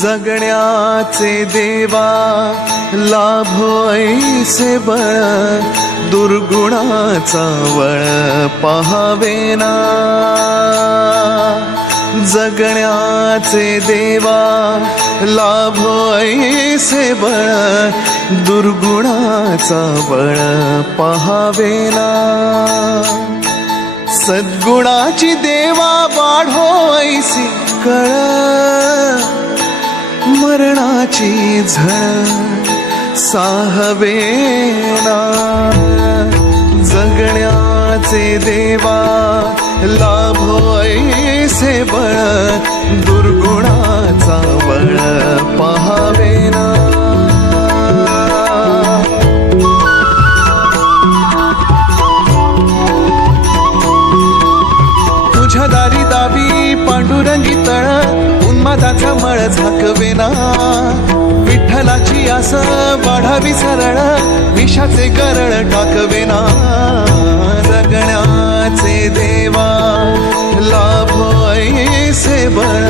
जगण्याचे देवा लाभो ऐसे बळ, दुर्गुणाचा वळ पहावेना। जगण्याचे देवा लाभो ऐसे बळ, दुर्गुणाचा बळ पहावेना। सद्गुणाची देवा वाढो ऐसी कळ, मरणाची झळ साहवेना। जगण्याचे देवा लाभो ऐसे बळ, दुर्गुणाचा बळ पहावेना। तुझ्या दारी दावी पांडुरंगी तळ, उन्मादाचा मळ झाकवेना। विठ्ठलाची आस वाढावी सरळ, विषाचे गरळ टाकवेना। जगण्याचे देवा लाभो ऐसे बळ,